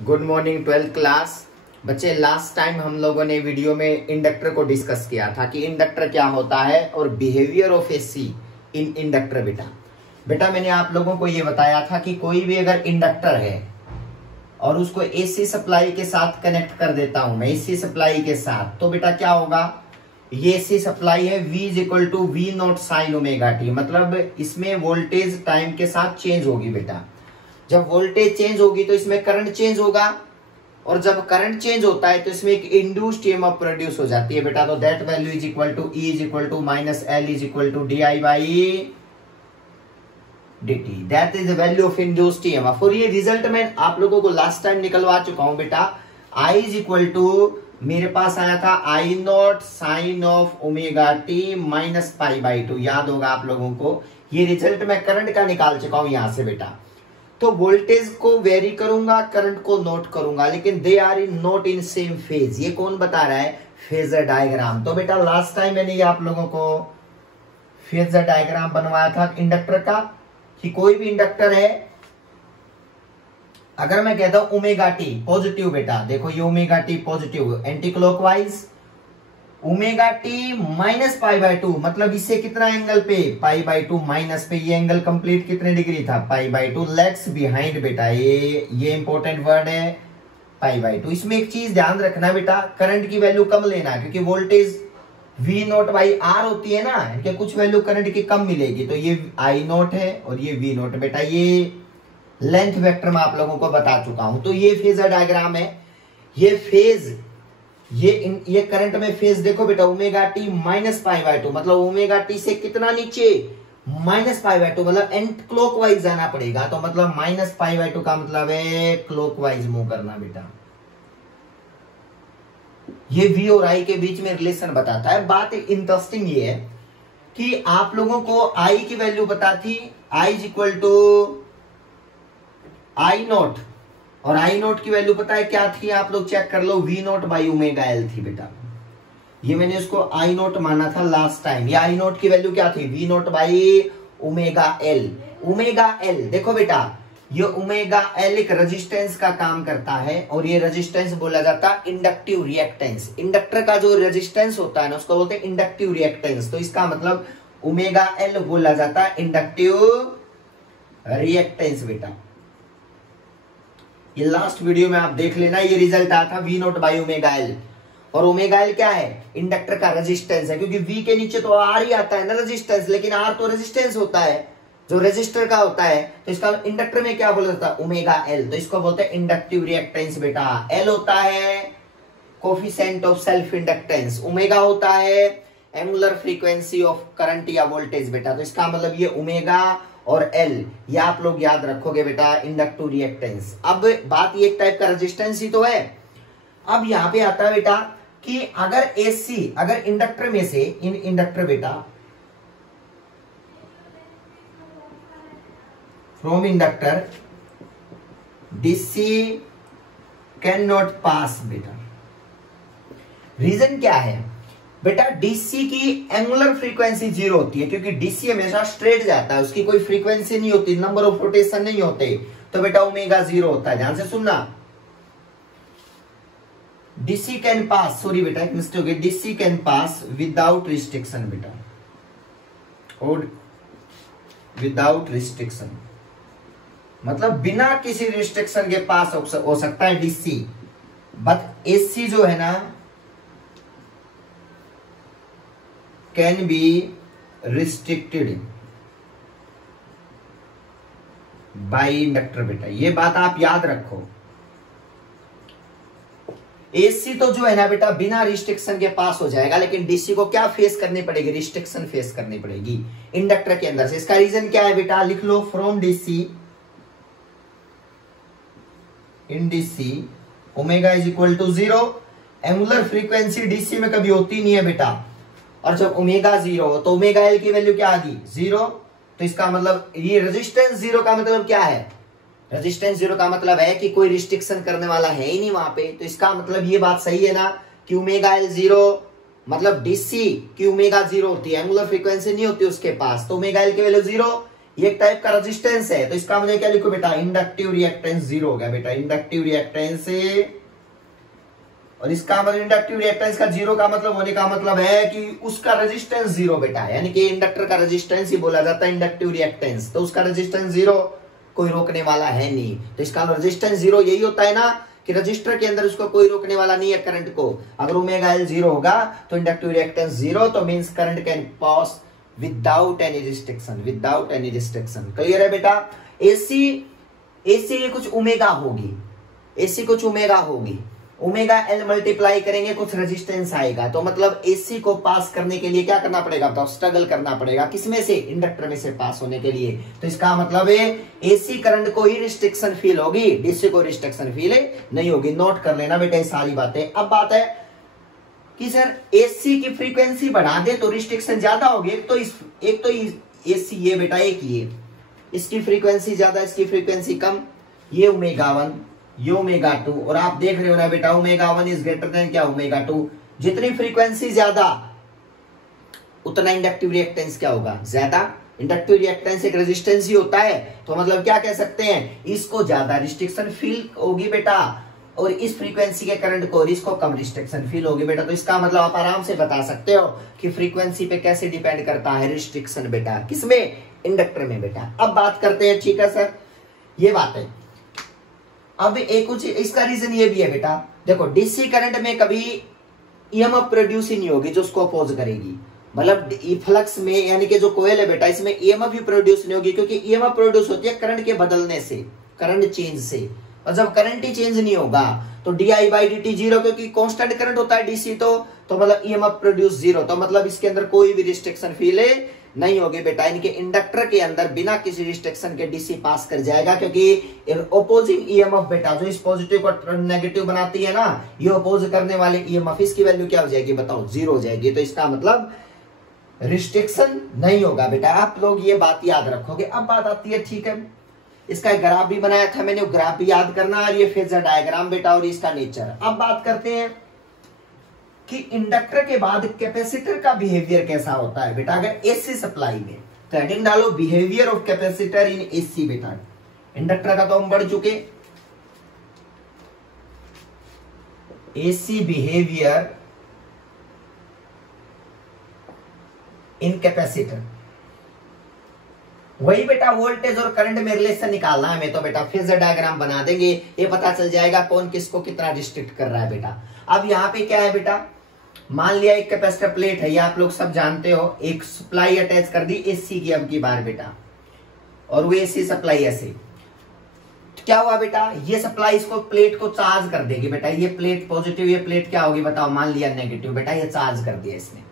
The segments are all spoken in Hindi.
गुड मॉर्निंग 12th क्लास बच्चे। लास्ट टाइम हम लोगों ने वीडियो में इंडक्टर को डिस्कस किया था कि इंडक्टर क्या होता है और behaviour of AC in inductor. बेटा मैंने आप लोगों को ये बताया था कि कोई भी अगर इंडक्टर है और उसको एसी सप्लाई के साथ कनेक्ट कर देता हूं मैं, एसी सप्लाई के साथ, तो बेटा क्या होगा, ये एसी सप्लाई है V is equal to V not sine omega T. मतलब इसमें वोल्टेज टाइम के साथ चेंज होगी बेटा। जब वोल्टेज चेंज होगी तो इसमें करंट चेंज होगा, और जब करंट चेंज होता है तो इसमें एक इंड्यूस्ड ईएमएफ प्रोड्यूस हो जाती है बेटा। तो that value is equal to E is equal to minus L is equal to DI by dt। That is the value of induced EMF. और ये रिजल्ट मैं आप लोगों को लास्ट टाइम निकलवा चुका हूं बेटा। I इज इक्वल टू मेरे पास आया था I not sine of omega T minus pi by 2, याद होगा आप लोगों को। ये रिजल्ट मैं करंट का निकाल चुका हूं यहां से बेटा। तो वोल्टेज को वेरी करूंगा, करंट को नोट करूंगा, लेकिन they are in not in same phase. ये कौन बता रहा है? Phasor diagram. तो बेटा लास्ट टाइम मैंने ये आप लोगों को फेजर डायग्राम बनवाया था इंडक्टर का, कि कोई भी इंडक्टर है, अगर मैं कहता हूं ओमेगा टी पॉजिटिव, बेटा देखो ये omega T positive anti clockwise, omega T minus pi by 2, मतलब इससे कितना एंगल पे? पाई बाई 2 माइनस पे। ये एंगल कंप्लीट कितने डिग्री था? पाई बाई 2। लेट्स बिहाइंड बेटा, ये इंपॉर्टेंट वर्ड है पाई बाई 2। इसमें एक चीज ध्यान रखना बेटा, करंट की वैल्यू कम लेना, क्योंकि voltage V not by R होती है ना, कि कुछ वैल्यू करंट की कम मिलेगी। तो ये I नोट है और ये V नोट बेटा। ये लेंथ वेक्टर मैं आप लोगों को बता चुका हूं। तो ये फेजर डायग्राम है। ये फेज, ये करंट में फेज देखो बेटा, omega T minus pi by 2, मतलब ओमेगा टी से कितना नीचे? माइनस पाई बाई 2, मतलब एंटी क्लॉकवाइज जाना पड़ेगा। तो मतलब माइनस पाई बाई 2 का मतलब है क्लॉकवाइज मूव करना बेटा। ये V और I के बीच में रिलेशन बताता है। बात इंटरेस्टिंग ये है कि आप लोगों को I की वैल्यू पता थी, I is equal to I not, और I नोट की वैल्यू पता है क्या थी? आप लोग चेक कर लो, V not by omega L थी बेटा। ये मैंने उसको I नोट माना था लास्ट टाइम। ये I नोट की वैल्यू क्या थी? V not by omega L। Omega L देखो बेटा, ये ओमेगा L एक रेजिस्टेंस का काम करता है, और ये रेजिस्टेंस बोला जाता है इंडक्टिव रिएक्टेंस। इंडक्टर का जो रेजिस्टेंस होता है ना, उसको बोलते हैं इंडक्टिव रिएक्टेंस। तो इसका मतलब ओमेगा L बोला जाता है इंडक्टिव रिएक्टेंस बेटा। ये लास्ट वीडियो में आप देख लेना, ये रिजल्ट आया था V not by omega L। और ओमेगा L क्या है? इंडक्टर का रेजिस्टेंस है, क्योंकि V के नीचे तो R ही आता है ना रेजिस्टेंस, लेकिन R तो रेजिस्टेंस होता है जो रेजिस्टर का होता है। तो इसका इंडक्टर में क्या बोला जाता है? Omega L। तो इसको बोलते हैं इंडक्टिव रिएक्टेंस बेटा। L होता है coefficient of self inductance, omega होता है एंगुलर फ्रीक्वेंसी ऑफ करंट या वोल्टेज बेटा। तो इसका मतलब ये ओमेगा और L, ये आप लोग याद रखोगे बेटा, इंडक्टिव रिएक्टेंस। अब बात ये एक टाइप का रेजिस्टेंस ही तो है। अब यहां पे आता है बेटा कि अगर एसी, अगर इंडक्टर में से, इन इंडक्टर बेटा, from inductor DC can not पास बेटा। रीजन क्या है बेटा? डीसी की एंगुलर फ्रीक्वेंसी 0 होती है, क्योंकि डीसी हमेशा स्ट्रेट जाता है, उसकी कोई फ्रीक्वेंसी नहीं होती, नंबर ऑफ रोटेशन नहीं होते। तो बेटा ओमेगा 0 होता है। ध्यान से सुनना, डीसी कैन पास, सॉरी बेटा एक मिस्टेक हो गई, DC can pass without restriction बेटा, और विदाउट रिस्ट्रिक्शन मतलब बिना किसी रिस्ट्रिक्शन के पास हो सकता है डीसी। बट एसी जो है ना, can be restricted by inductor बेटा। ये बात आप याद रखो। एसी तो जो है ना बेटा बिना रिस्ट्रिक्शन के पास हो जाएगा, लेकिन डीसी को क्या फेस करनी पड़ेगी? रिस्ट्रिक्शन फेस करनी पड़ेगी इंडक्टर के अंदर से। इसका रीजन क्या है बेटा? लिख लो, from DC, in DC omega is equal to 0। Angular frequency DC में कभी होती नहीं है बेटा। और जब ओमेगा 0 हो तो ओमेगा L की वैल्यू क्या आ गई? 0। तो इसका मतलब ये रेजिस्टेंस 0 का मतलब क्या है? रेजिस्टेंस 0 का मतलब है कि कोई रिस्ट्रिक्शन करने वाला है ही नहीं वहां पे। तो इसका मतलब ये बात सही है ना कि ओमेगा L 0, मतलब डीसी की ओमेगा 0 होती है, एंगुलर फ्रीक्वेंसी नहीं होती उसके पास। तो ओमेगा L की वैल्यू 0, ये एक टाइप का रेजिस्टेंस है, तो इसका मुझे क्या लिखो बेटा, इंडक्टिव रिएक्टेंस जीरो हो गया बेटा, इंडक्टिव रिएक्टेंस से। और इसका मतलब इंडक्टिव रिएक्टेंस का जीरो का मतलब होने का मतलब है कि उसका रेजिस्टेंस जीरो बेटा, यानी कि इंडक्टर का रेजिस्टेंस ही बोला जाता है इंडक्टिव रिएक्टेंस, तो उसका रेजिस्टेंस जीरो, कोई रोकने वाला है नहीं। तो इसका रेजिस्टेंस जीरो यही होता है ना कि रजिस्टर के अंदर उसको कोई रोकने वाला नहीं है करंट को। अगर ओमेगा एल जीरो होगा तो इंडक्टिव रिएक्टेंस जीरो, तो means current can pass without any restriction, without any restriction. Clear है बेटा। एसी की कुछ ओमेगा होगी, एसी कुछ ओमेगा होगी, ओमेगा एल मल्टीप्लाई करेंगे कुछ रेजिस्टेंस आएगा, तो मतलब एसी को पास करने के लिए क्या करना पड़ेगा बताओ, स्ट्रगल करना पड़ेगा, किसमें से, इंडक्टर में से पास होने के लिए। तो इसका मतलब है एसी करंट को ही रिस्ट्रिक्शन फील होगी, डीसी को रिस्ट्रिक्शन फील नहीं होगी। नोट कर लेना बेटा ये सारी बातें। अब बात है कि सर एसी की फ्रीक्वेंसी बढ़ा दे तो रिस्ट्रिक्शन ज्यादा होगी। एक तो एसी ये बेटा, एक ये, इसकी फ्रीक्वेंसी ज्यादा, इसकी फ्रीक्वेंसी कम, ये ओमेगा वन, ये ओमेगा टू, और आप देख रहे हो ना बेटा omega one is greater than क्या, ओमेगा टू। जितनी फ्रीक्वेंसी ज्यादा उतना इंडक्टिव रिएक्टेंस क्या होगा, ज्यादा। इंडक्टिव रिएक्टेंस एक रेजिस्टेंस ही होता है, तो मतलब क्या कह सकते हैं, इसको ज्यादा रिस्ट्रिक्शन फील होगी बेटा, और इस फ्रीक्वेंसी के करंट को, इसको कम रिस्ट्रिक्शन फील होगी बेटा। तो इसका मतलब आप आराम से बता सकते हो कि फ्रीक्वेंसी पे कैसे डिपेंड करता है रिस्ट्रिक्शन बेटा, किसमें, इंडक्टर में बेटा। अब बात करते हैं, ठीक है सर, ये बात है। अब एक कुछ इसका रीजन ये भी है बेटा, देखो डीसी करंट में कभी ईएमएफ प्रोड्यूस ही नहीं होगी जो उसको अपोज करेगी, मतलब फ्लक्स में, यानी कि जो कोयल है बेटा इसमें ईएमएफ भी प्रोड्यूस नहीं होगी, क्योंकि ईएमएफ प्रोड्यूस होती है करंट के बदलने से, करंट चेंज से। और जब करंट ही चेंज नहीं होगा तो DI by D T zero, क्योंकि कांस्टेंट करंट होता है डीसी, तो मतलब ईएमएफ प्रोड्यूस जीरो, तो मतलब इसके अंदर कोई भी रिस्ट्रिक्शन फील नहीं होगी बेटा। इनके इंडक्टर के अंदर बिना किसी रिस्ट्रिक्शन के डीसी पास कर जाएगा, क्योंकि ओपोजिंग ईएमएफ बेटा जो इस पॉजिटिव को नेगेटिव बनाती है ना, ये ओपोज करने वाले ईएमएफ, इसकी वैल्यू क्या हो जाएगी बताओ, जीरो हो जाएगी। तो इसका मतलब रिस्ट्रिक्शन नहीं होगा बेटा, आप लोग ये बात याद रखोगे। अब बात आती है, ठीक है, इसका ग्राफ भी बनाया था मैंने, ग्राफ भी याद करना, और ये फेजर डायग्राम बेटा, और इसका नेचर। अब बात करते हैं कि इंडक्टर के बाद कैपेसिटर का बिहेवियर कैसा होता है बेटा, अगर एसी सप्लाई में। तो हेडिंग डालो behaviour of capacitor in AC बेटा। इंडक्टर का तो हम बढ़ चुके, एसी बिहेवियर इन कैपेसिटर। वही बेटा वोल्टेज और करंट में रिलेशन निकालना है हमें, तो बेटा फेजर डायग्राम बना देंगे, ये पता चल जाएगा कौन किसको कितना रिस्ट्रिक्ट कर रहा है बेटा। अब यहाँ पे क्या है बेटा, मान लिया एक कैपेसिटर प्लेट है, ये आप लोग सब जानते हो, एक सप्लाई अटैच कर दी एसी की अब की बार बेटा, और वो एसी सप्लाई ऐसे, तो क्या हुआ बेटा, ये सप्लाई इसको प्लेट को चार्ज कर देगी बेटा। ये प्लेट पॉजिटिव, ये प्लेट क्या होगी बताओ, मान लिया नेगेटिव बेटा, ये चार्ज कर दिया इसने,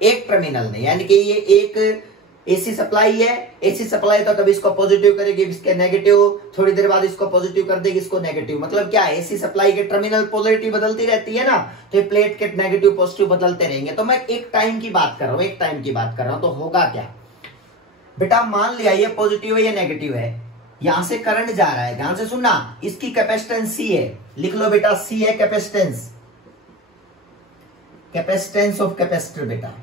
एक टर्मिनल ने, यानी कि ये एक एसी सप्लाई है, एसी सप्लाई तो कभी इसको पॉजिटिव करेगी, इसके नेगेटिव, थोड़ी देर बाद इसको पॉजिटिव कर देगी, इसको नेगेटिव। मतलब क्या है, एसी सप्लाई के टर्मिनल पोलैरिटी बदलती रहती है ना, तो ये प्लेट के नेगेटिव पॉजिटिव बदलते रहेंगे। तो मैं एक टाइम की बात कर रहा हूं, एक टाइम की बात कर रहा हूं, तो होगा क्या बेटा, मान लिया ये पॉजिटिव है, ये नेगेटिव है, यहां से करंट जा रहा है, ध्यान से सुनना, इसकी कैपेसिटेंस सी है, लिख लो बेटा, सी है कैपेसिटेंस, कैपेसिटेंस ऑफ कैपेसिटर बेटा।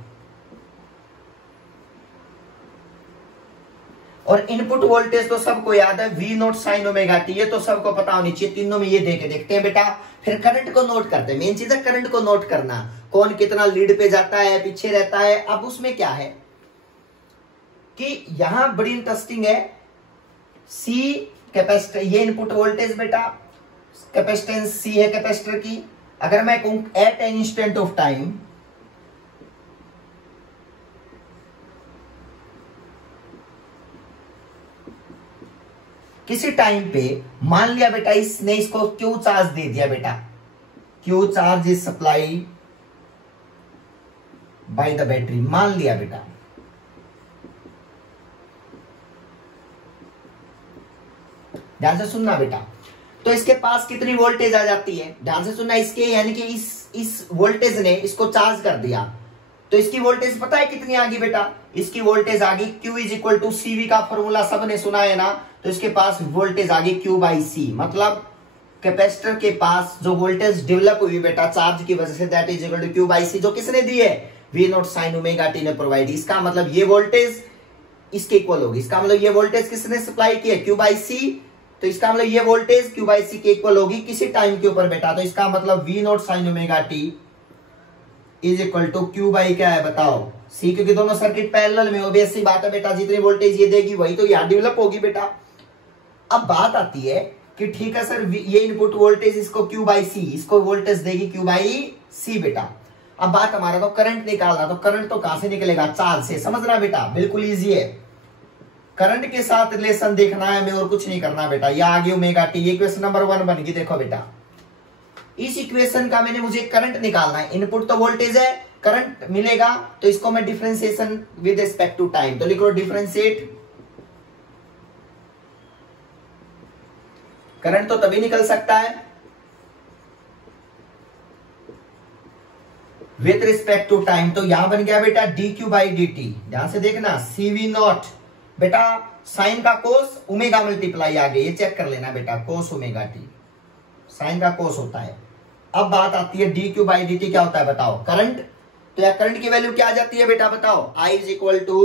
और इनपुट वोल्टेज तो सबको याद है, V not sine omega T, ये तो सबको पता होनी चाहिए, तीनों में ये देके देखते हैं बेटा। फिर करंट को नोट करते हैं, मेन चीज है करंट को नोट करना, कौन कितना लीड पे जाता है, पीछे रहता है। अब उसमें क्या है कि यहां बड़ी इंटरेस्टिंग है, सी कैपेसिटर, ये इनपुट वोल्टेज बेटा, कैपेसिटेंस सी है कैपेसिटर की। अगर मैं कहूं at an instant of time, किसी टाइम पे मान लिया बेटा इसने इसको क्यू चार्ज दे दिया बेटा, Q charge is supply by the battery, मान लिया बेटा। ध्यान से सुनना बेटा, तो इसके पास कितनी वोल्टेज आ जाती है, ध्यान से सुनना, इसके यानी कि इस वोल्टेज ने इसको चार्ज कर दिया, तो इसकी वोल्टेज पता है कितनी आ गई बेटा, इसकी वोल्टेज आ गई Q is equal to CV का फॉर्मूला सबने सुना है ना, तो इसके पास वोल्टेज आ गई Q बाई C, मतलब कैपेसिटर के पास जो वोल्टेज डेवलप हुई बेटा चार्ज की वजह से, that is equal to Q by C, जो किसने दी है, V not sine omega T ने प्रोवाइड। इसका मतलब ये वोल्टेज इसके इक्वल होगी। इसका मतलब ये वोल्टेज किसने सप्लाई किया, क्यू बाई सी, तो इसका मतलब ये वोल्टेज क्यू बाई सी के इक्वल होगी किसी टाइम के ऊपर बेटा। तो इसका मतलब V not sine omega T is equal to Q by क्या है बताओ सी, क्योंकि दोनों सर्किट पैरेलल में, ऑब्वियस सी बात है बेटा, जितनी वोल्टेज ये देगी वही तो यहाँ डेवलप होगी बेटा। अब बात आती है कि ठीक है सर ये इनपुट वोल्टेज इसको क्यू बाई सी, इसको वोल्टेज देगी क्यू बाई सी बेटा। अब बात हमारा तो करंट निकालना, तो करंट तो कहां से निकलेगा, चार्ज से, समझना बेटा, बिल्कुल इजी है। करंट के साथ रिलेशन देखना है हमें और कुछ नहीं करना बेटा। ये आगे ओमेगा टी, ये इक्वेशन नंबर 1 बन गई। देखो बेटा इस इक्वेशन का मैंने मुझे करंट निकालना है, इनपुट तो वोल्टेज है, करंट मिलेगा, तो इसको मैं differentiation with respect to time, तो लिख लो डिफरेंशिएट। करंट तो तभी निकल सकता है विथ रिस्पेक्ट टू टाइम, तो यहां बन गया बेटा D Q by D T. ध्यान से देखना सी वी नॉट बेटा, साइन का कोस ओमेगा मल्टीप्लाई आगे, ये चेक कर लेना बेटा, कोस ओमेगा टी साइन का कोस होता है। अब बात आती है D Q by D T क्या होता है बताओ, करंट। तो यार करंट की वैल्यू क्या आ जाती है बेटा बताओ, आई इज इक्वल टू,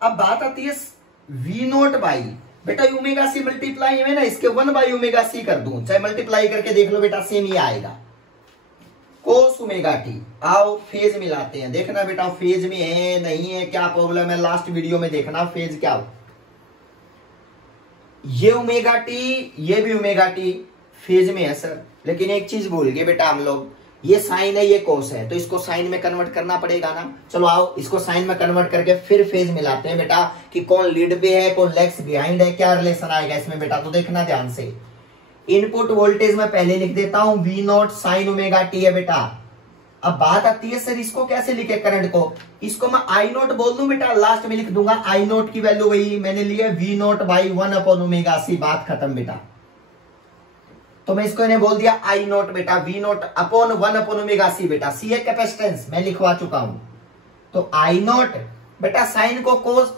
अब बात आती है वी नोट बाई बेटा ओमेगा सी मल्टीप्लाई है ना, इसके 1 बाई ओमेगा सी कर दूं, चाहे मल्टीप्लाई करके देख लो बेटा सेम ही आएगा, कोस ओमेगा टी। आओ फेज मिलाते हैं, देखना बेटा फेज में है नहीं है, क्या प्रॉब्लम है, लास्ट वीडियो में देखना फेज क्या हो। ये ओमेगा टी, ये भी ओमेगा टी फेज में है सर, लेकिन एक चीज भूल गए बेटा हम लोग, ये साइन है ये कोस है, तो इसको साइन में कन्वर्ट करना पड़ेगा ना। चलो आओ इसको साइन में कन्वर्ट करके फिर फेज मिलाते हैं बेटा, कि कौन लीड पे है कौन लेग्स बिहाइंड है, क्या रिलेशन आएगा इसमें बेटा। तो देखना ध्यान से, इनपुट वोल्टेज में पहले लिख देता हूं V not sine omega T है बेटा। अब बात आती है सर इसको कैसे लिखे करंट को, इसको मैं आई नोट बोल दूं बेटा, लास्ट में लिख दूंगा आई नोट की वैल्यू वही मैंने लिया V not by 1 upon omega C, बात खत्म बेटा। तो मैं इसको इन्हें बोल दिया आई नोट बेटा, V not upon 1 upon omega C बेटा, सी है कैपेसिटेंस मैं लिखवा चुका हूं, तो आई नोट बेटा साइन को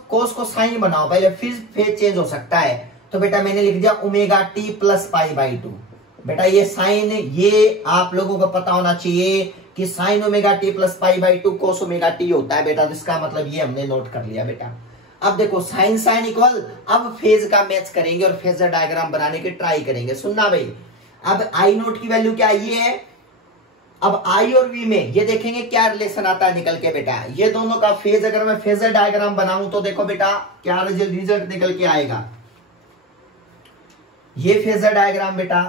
कोस को साइन बनाओ पहले, फिर फेज चेंज हो सकता है, तो बेटा मैंने लिख दिया omega T plus pi by 2 बेटा। ये साइन, ये आप लोगों को पता होना चाहिए कि sign omega T plus pi by 2 cos omega T होता है बेटा, जिसका मतलब ये हमने नोट कर लिया बेटा। अब देखो साइन साइन इक्वल, अब फेज का मैच करेंगे और फेजर डायग्राम बनाने की ट्राई करेंगे, सुनना भाई। अब आई नोट की वैल्यू क्या ये है, अब आई और वी में ये देखेंगे क्या रिलेशन आता है निकल के बेटा, ये दोनों का फेज अगर मैं फेजर डायग्राम बनाऊं तो देखो बेटा क्या रिजल्ट निकल के आएगा। ये फेजर डायग्राम बेटा,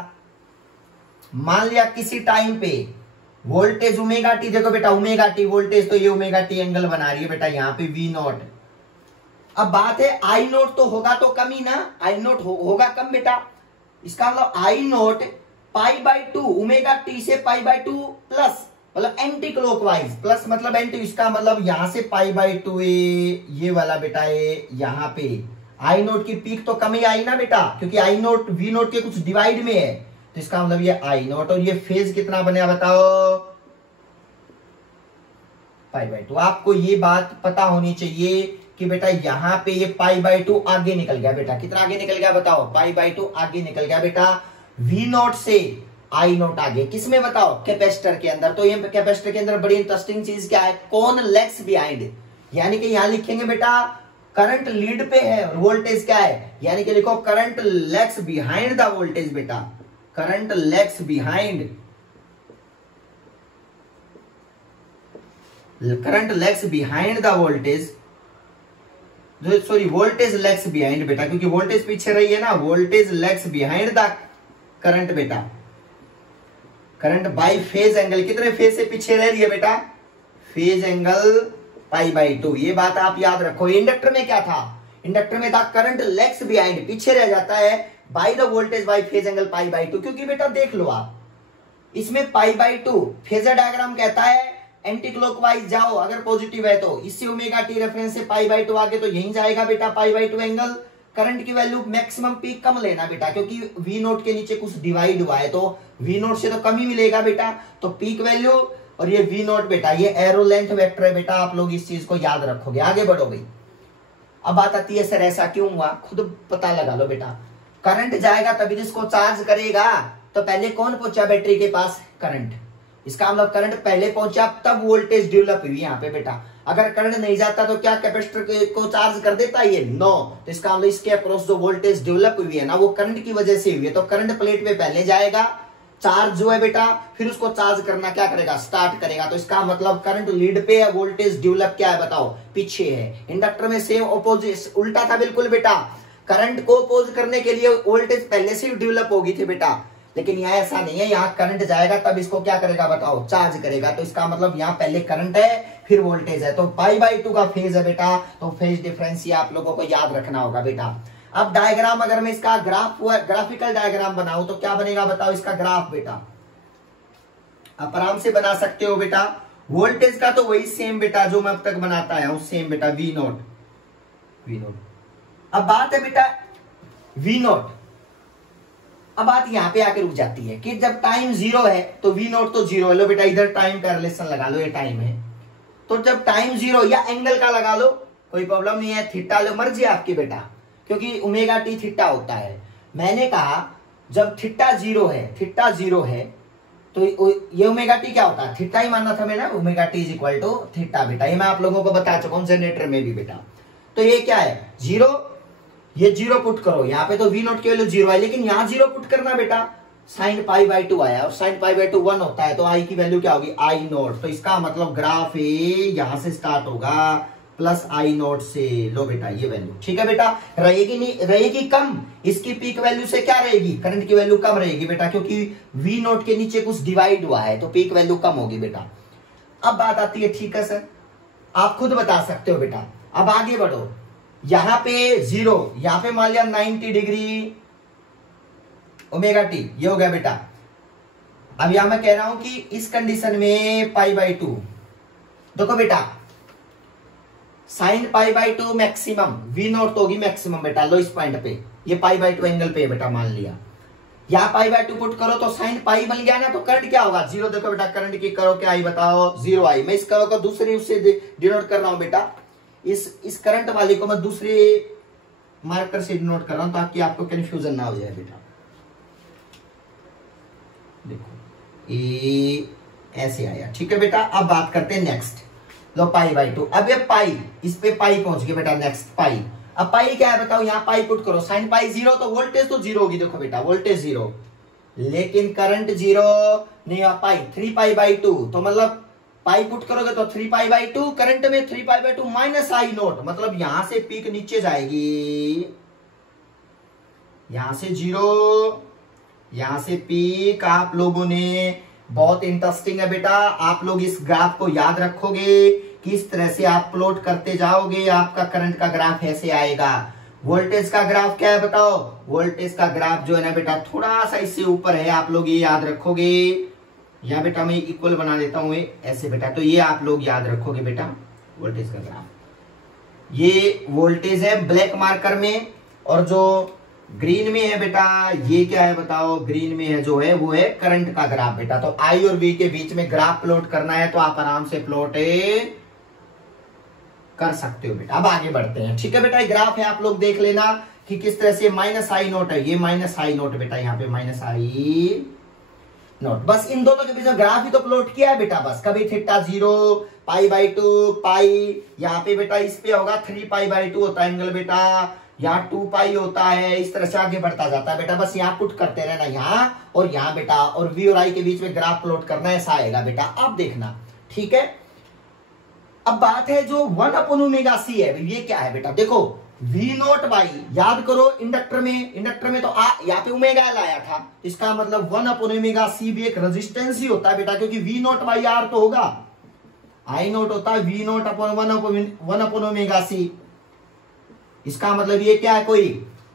मान लिया किसी टाइम पे वोल्टेज ओमेगा टी, देखो बेटा ओमेगा टी वोल्टेज, तो ये ओमेगा टी एंगल बना रही है बेटा यहाँ पे वी नॉट। अब बात है आई नोट तो होगा तो कम ही ना, आई नोट होगा कम बेटा, इसका मतलब I naught pi by 2 omega t से पाई बाई 2 प्लस, मतलब एंटी क्लॉकवाइज, प्लस मतलब एंटी, इसका मतलब यहां से पाई बाई 2 ये वाला बेटा है, यहाँ पे आई नोट की पीक तो कम ही आई ना बेटा, क्योंकि आई नोट वी नोट के कुछ डिवाइड में है, तो इसका मतलब ये आई नोट, और ये फेज कितना बना बताओ पाई बाई 2। आपको ये बात पता होनी चाहिए कि बेटा यहाँ पे ये पाई बाई 2 आगे निकल गया बेटा, कितना आगे निकल गया बताओ, पाई बाई 2 आगे निकल गया बेटा, वी नोट से आई नोट आगे, किसमें बताओ कैपेसिटर के अंदर। तो ये कैपेसिटर के अंदर बड़ी इंटरेस्टिंग चीज क्या है, कौन लेग्स बिहाइंड, यानी कि यहां लिखेंगे बेटा करंट लीड पे है, वोल्टेज क्या है, यानी कि लिखो current lags behind the voltage बेटा, current lags behind, current lags behind the voltage, sorry voltage lags behind बेटा, क्योंकि वोल्टेज पीछे रही है ना, voltage lags behind the current बेटा, करंट बाय फेज एंगल, कितने फेज से पीछे रह रही है बेटा, फेज एंगल पाई बाई 2, ये बात आप याद रखो। इंडक्टर में क्या था, इंडक्टर में था करंट लेग्स बिहाइंड, पीछे रह जाता है by the voltage bye phase angle pi by 2, क्योंकि बेटा देख लो आप इसमें पाई बाई 2 फेजर डायग्राम कहता है एंटी क्लॉकवाइज जाओ अगर पॉजिटिव है तो, इससे ओमेगा टी रेफरेंस से पाई बाई 2 आगे, तो यहीं जाएगा बेटा पाई बाई 2 एंगल। करंट की वैल्यू मैक्सिमम पीक कम लेना बेटा, क्योंकि वी नोट के नीचे कुछ डिवाइड हुआ है, तो वी नोट से तो कम ही मिलेगा बेटा, तो पीक वैल्यू, और ये वी नोट बेटा ये एरो लेंथ वेक्टर है बेटा, आप लोग इस चीज को याद रखोगे, आगे बढ़ो भाई। अब बात आती है सर ऐसा क्यों हुआ, खुद पता लगा लो बेटा, करंट जाएगा तभी जिसको चार्ज करेगा, तो पहले कौन पहुंचा बैटरी के पास, करंट, इसका मतलब करंट पहले पहुंचा तब वोल्टेज डेवलप हुई यहाँ पे बेटा। अगर करंट नहीं जाता तो क्या कैपेसिटर को चार्ज कर देता है ये? नो। तो इसका मतलब इसके अक्रॉस जो वोल्टेज डेवलप हुई है ना वो करंट की वजह से हुई है। तो करंट प्लेट में पहले जाएगा, चार्ज जो है बेटा, फिर उसको चार्ज करना क्या करेगा? स्टार्ट करेगा। तो इसका मतलब करंट लीड पे है, वोल्टेज डेवलप क्या है बताओ? पीछे है। इंडक्टर में सेम ऑपोजिट उल्टा था बिल्कुल बेटा, करंट को अपोज करने के लिए वोल्टेज पहले से ही डेवलप होगी थी बेटा, लेकिन यहाँ ऐसा नहीं है, यहाँ करंट जाएगा तब इसको क्या करेगा बताओ? चार्ज करेगा। तो इसका मतलब यहाँ पहले करंट है फिर वोल्टेज है। तो π/2 का फेज है बेटा, तो फेज डिफरेंस ये आप लोगों को याद रखना होगा बेटा। अब डायग्राम अगर मैं इसका ग्राफिकल डायग्राम बनाऊं तो क्या बनेगा बताओ? इसका ग्राफ बेटा आप आराम से बना सकते हो बेटा। वोल्टेज का तो वही सेम बेटा जो मैं अब तक बनाता है, सेम बेटा V0। अब बात है बेटा V0, अब बात यहां पे आके रुक जाती है कि जब टाइम 0 है तो V0 तो 0 है। लो बेटा इधर टाइम का रिलेशन लगा लो, ये टाइम है। तो जब टाइम 0 या एंगल का लगा लो, कोई प्रॉब्लम नहीं है, थीटा लो, मर्जी आपकी बेटा, क्योंकि ओमेगा टी थीटा होता है। मैंने कहा जब थीटा 0 है तो ये ओमेगा टी क्या होता है? थीटा ही मानना था मैंने, omega T is equal to theta बेटा। ये मैं आप लोगों को बता चुका हूं जनरेटर में भी बेटा। तो ये क्या है? 0, ये 0 पुट करो, यहाँ पे तो V0 की वैल्यू 0 है, लेकिन यहाँ 0 पुट करना बेटा। sin π/2 आया और sin π/2 1 होता है, तो I की वैल्यू क्या होगी? I0। तो इसका मतलब ग्राफ यहां से स्टार्ट होगा प्लस I0 से। लो बेटा ये वैल्यू ठीक है बेटा। रहेगी नहीं, रहेगी कम, इसकी पीक वैल्यू से क्या रहेगी? करंट की वैल्यू कम रहेगी बेटा, क्योंकि V0 के नीचे कुछ डिवाइड हुआ है, तो पीक वैल्यू कम होगी बेटा। अब बात आती है, ठीक है सर आप खुद बता सकते हो बेटा। अब आगे बढ़ो, यहां पे 0, यहां पे मान लिया 90 डिग्री ओमेगा टी, ये हो गया बेटा। अब यहां मैं कह रहा हूं कि इस कंडीशन में π/2, देखो बेटा sin π/2 मैक्सिमम, V0 तो होगी मैक्सिमम बेटा। लो इस पॉइंट पे ये π/2 एंगल पे है बेटा, मान लिया यहां π/2 पुट करो तो sin π बन गया ना, तो करंट क्या होगा? 0। देखो बेटा करंट की करो क्या आई बताओ? 0 आई। मैं इस करो को दूसरी उससे डिनोट कर रहा हूं बेटा, इस करंट वाले को मैं दूसरे मार्कर से डिनोट कर रहा हूं ताकि आपको कंफ्यूजन ना हो जाए बेटा। देखो ये ऐसे आया, ठीक है बेटा। अब बात करते हैं नेक्स्ट। लो π/2, अब ये पाई, इस पे पाई पहुंच गए बेटा, नेक्स्ट पाई। अब पाई क्या है बताओ? यहाँ पाई पुट करो, sin π 0, तो वोल्टेज तो 0 होगी। देखो बेटा वोल्टेज 0, लेकिन करंट 0 नहीं हुआ। पाई 3π/2, तो मतलब पाई पुट करोगे तो 3π/2, करंट में 3π/2 माइनस I0, मतलब यहां से पीक नीचे जाएगी, यहां से 0, यहां से पीक। आप लोगों ने बहुत इंटरेस्टिंग है बेटा, आप लोग इस ग्राफ को याद रखोगे, किस तरह से आप प्लॉट करते जाओगे आपका करंट का ग्राफ ऐसे आएगा। वोल्टेज का ग्राफ क्या है बताओ? वोल्टेज का ग्राफ जो है ना बेटा थोड़ा सा इससे ऊपर है, आप लोग ये याद रखोगे। यहाँ बेटा मैं इक्वल बना देता हूं ऐसे बेटा, तो ये आप लोग याद रखोगे बेटा वोल्टेज का ग्राफ। ये वोल्टेज है ब्लैक मार्कर में, और जो ग्रीन में है बेटा ये क्या है बताओ? ग्रीन में है जो है वो है करंट का ग्राफ बेटा। तो I और V के बीच में ग्राफ प्लॉट करना है तो आप आराम से प्लॉट कर सकते हो बेटा। अब आगे बढ़ते हैं, ठीक है बेटा। ये ग्राफ है, आप लोग देख लेना कि किस तरह से -I0 है, ये -I0 बेटा, यहाँ पे -I0। बस इन दोनों के बीच में ग्राफ ही तो प्लॉट किया है बेटा, बस। कभी थीटा 0, π/2, पाई, यहाँ पे बेटा इस पे होगा 3π/2 होता है एंगल बेटा, यहाँ 2π होता है, इस तरह से आगे बढ़ता जाता है बेटा। बस यहाँ पुट करते रहना, यहाँ और यहाँ बेटा, और V और I के बीच में ग्राफ प्लॉट करना, ऐसा आएगा बेटा। अब देखना, ठीक है। अब बात है जो 1/ωc है, ये क्या है बेटा? देखो V0 याद करो, इंडक्टर में तो यहाँ पे ωL आया था, इसका मतलब 1/ωc भी एक रेजिस्टेंस ही होता है बेटा, क्योंकि V0/R तो होगा, I0 होता है V0/1/ωc। इसका मतलब ये क्या है? कोई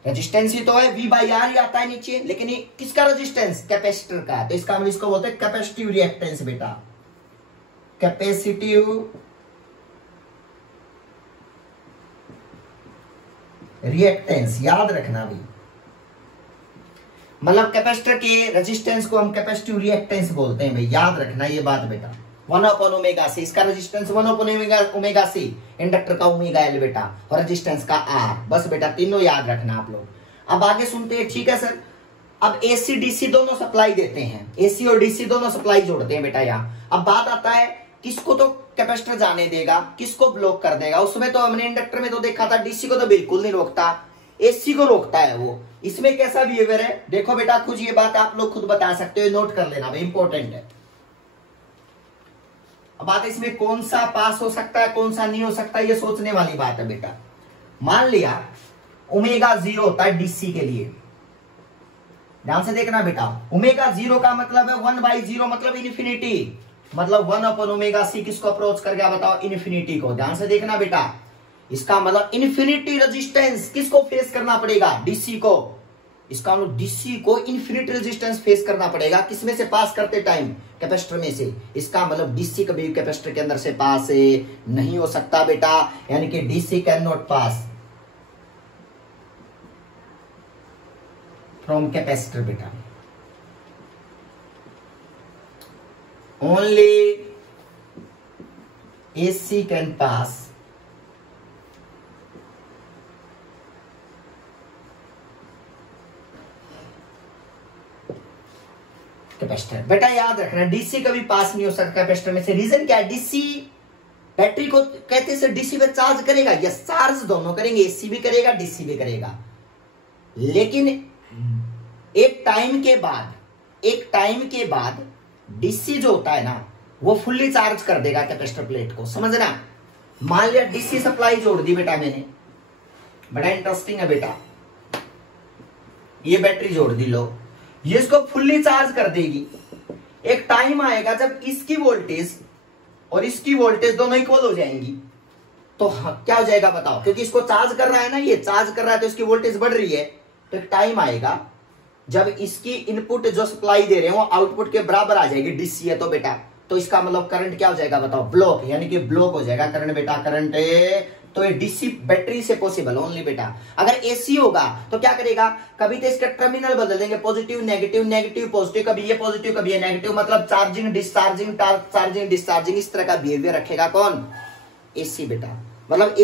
रेजिस्टेंस ही तो है, V/R ही आता है नीचे, लेकिन ये किसका रेजिस्टेंस? कैपेसिटर का है, तो इसका मतलब इसको बोलते हैं कैपेसिटिव रिएक्टेंस बेटा, कैपेसिटिव रिएक्टेंस, याद रखना भी। मतलब कैपेसिटर के रेजिस्टेंस को हम कैपेसिटिव रिएक्टेंस बोलते हैं भाई, याद रखना ये बात बेटा। 1/ωc, इसका रेजिस्टेंस 1/ωc, इंडक्टर का ωL बेटा, और रेजिस्टेंस का R। बस बेटा तीनों याद रखना आप लोग। अब आगे सुनते हैं, ठीक है सर। अब AC DC दोनों सप्लाई देते हैं, AC और DC दोनों सप्लाई जोड़ते हैं बेटा यहाँ। अब बात आता है किसको तो कैपेसिटर जाने देगा, किसको ब्लॉक कर देगा। उसमें तो हमने इंडक्टर में तो देखा था डीसी को तो बिल्कुल नहीं रोकता, एसी को रोकता है वो। इसमें कैसा बिहेवियर है देखो बेटा, खुद ये बात आप लोग खुद बता सकते हो, नोट कर लेना भाई, इंपॉर्टेंट है। अब बात इसमें कौन सा पास हो सकता है कौन सा नहीं हो सकता, ये सोचने वाली बात है बेटा। मान लिया ओमेगा 0 होता है डीसी के लिए, ध्यान से देखना बेटा। ओमेगा 0 का मतलब है 1/0 मतलब इन्फिनिटी, मतलब 1/ओमेगा c किसको अप्रोच कर गया बताओ, इन्फिनिटी को। ध्यान से देखना बेटा, इसका मतलब इन्फिनिटी रेजिस्टेंस किसको फेस करना पड़ेगा, डीसी को। इसका मतलब डीसी को इन्फिनिटी रेजिस्टेंस फेस करना पड़ेगा, किसमें से पास करते टाइम, कैपेसिटर में से। इसका मतलब डीसी कभी कैपेसिटर के अंदर से पास नहीं हो सकता बेटा, यानी कि DC can not pass from capacitor बेटा। Only AC can pass capacitor. बेटा याद रखना डीसी कभी पास नहीं हो सकता कैपेसिटर में से। रीजन क्या है, डीसी बैटरी को कहते से डीसी पे चार्ज करेगा, या चार्ज दोनों करेंगे, एसी भी करेगा डीसी भी करेगा। लेकिन एक टाइम के बाद डीसी जो होता है ना वो फुल्ली चार्ज कर देगा कैपेसिटर प्लेट को, समझना। मान लिया डीसी सप्लाई जोड़ दी बेटा मैंने, बड़ा इंटरेस्टिंग है बेटा, ये बैटरी जोड़ दी लो, ये इसको फुल्ली चार्ज कर देगी। एक टाइम आएगा जब इसकी वोल्टेज और इसकी वोल्टेज दोनों इक्वल हो जाएंगी, तो क्या हो जाएगा बताओ, क्योंकि इसको चार्ज कर रहा है ना, ये चार्ज कर रहा है तो इसकी वोल्टेज बढ़ रही है। तो एक टाइम आएगा जब इसकी इनपुट जो सप्लाई दे रहे हैं वो आउटपुट के बराबर आ जाएगी, डीसी है तो बेटा। तो इसका मतलब करंट क्या हो जाएगा बताओ, ब्लॉक, यानी कि ब्लॉक हो जाएगा करंट बेटा, करंट। तो ये डीसी बैटरी से पॉसिबल ओनली बेटा। अगर एसी होगा तो क्या करेगा, कभी तो इसका टर्मिनल बदल देंगे, पॉजिटिव नेगेटिव, नेगेटिव पॉजिटिव, कभी ये पॉजिटिव कभी ये नेगेटिव, मतलब चार्जिंग डिस्चार्जिंग, चार्जिंग डिस्चार्जिंग, इस तरह का बिहेवियर रखेगा कौन, एसी बेटा। मतलब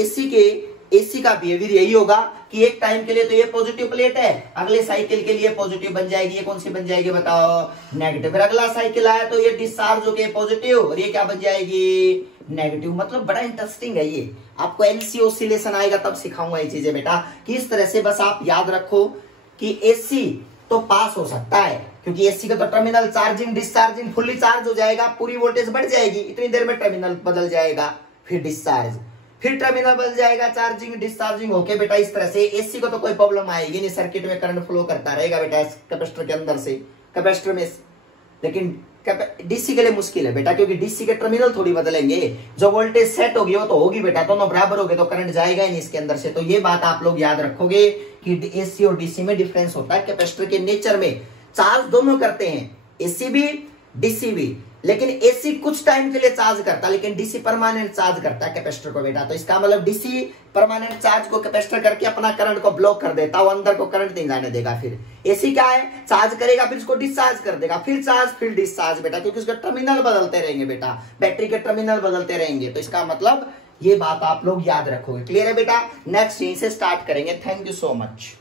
एसी का बिहेवियर यही होगा कि एक टाइम के लिए तो ये पॉजिटिव प्लेट है, अगले साइकिल के लिए पॉजिटिव बन जाएगी, ये कौन सी बन जाएगी बताओ, नेगेटिव। फिर अगला साइकिल आया तो ये डिस्चार्ज होके पॉजिटिव और ये क्या बन जाएगी, नेगेटिव। मतलब बड़ा इंटरेस्टिंग है ये, आपको एलसी ऑसिलेशन आएगा तब सिखाऊंगा ये चीजें बेटा, कि इस तरह से बस आप याद रखो कि एसी तो पास हो सकता है, क्योंकि एसी का तो terminal charging discharging fully charge हो जाएगा, पूरी वोल्टेज बढ़ जाएगी, इतनी देर में टर्मिनल बदल जाएगा, फिर डिस्चार्ज, फिर टर्मिनल बदल जाएगा, चार्जिंग डिस्चार्जिंग होके बेटा। इस तरह से एसी को तो कोई प्रॉब्लम आएगी नहीं, सर्किट में करंट फ्लो करता रहेगा बेटा कैपेसिटर के अंदर से, कैपेसिटर में। लेकिन डीसी के लिए मुश्किल है बेटा, क्योंकि डीसी के टर्मिनल थोड़ी बदलेंगे, जो वोल्टेज सेट होगी वो तो होगी बेटा, दोनों बराबर हो गए तो करंट जाएगा ही नहीं इसके अंदर से। तो ये बात आप लोग याद रखोगे कि एसी और डीसी में डिफरेंस होता है कैपेसिटर के नेचर में। चार्ज दोनों करते हैं, एसी भी डीसी भी, लेकिन एसी कुछ टाइम के लिए चार्ज करता है, लेकिन डीसी परमानेंट चार्ज करता है कैपेसिटर को बेटा। तो इसका मतलब डीसी परमानेंट चार्ज को कैपेसिटर करके अपना करंट को ब्लॉक कर देता है, वो अंदर को करंट नहीं जाने देगा। फिर एसी क्या है, चार्ज करेगा फिर इसको डिस्चार्ज कर देगा, फिर चार्ज फिर डिस्चार्ज बेटा, क्योंकि उसके टर्मिनल बदलते रहेंगे बेटा, बैटरी के टर्मिनल बदलते रहेंगे। तो इसका मतलब ये बात आप लोग याद रखोगे। क्लियर है बेटा, नेक्स्ट यहीं से स्टार्ट करेंगे। Thank you so much.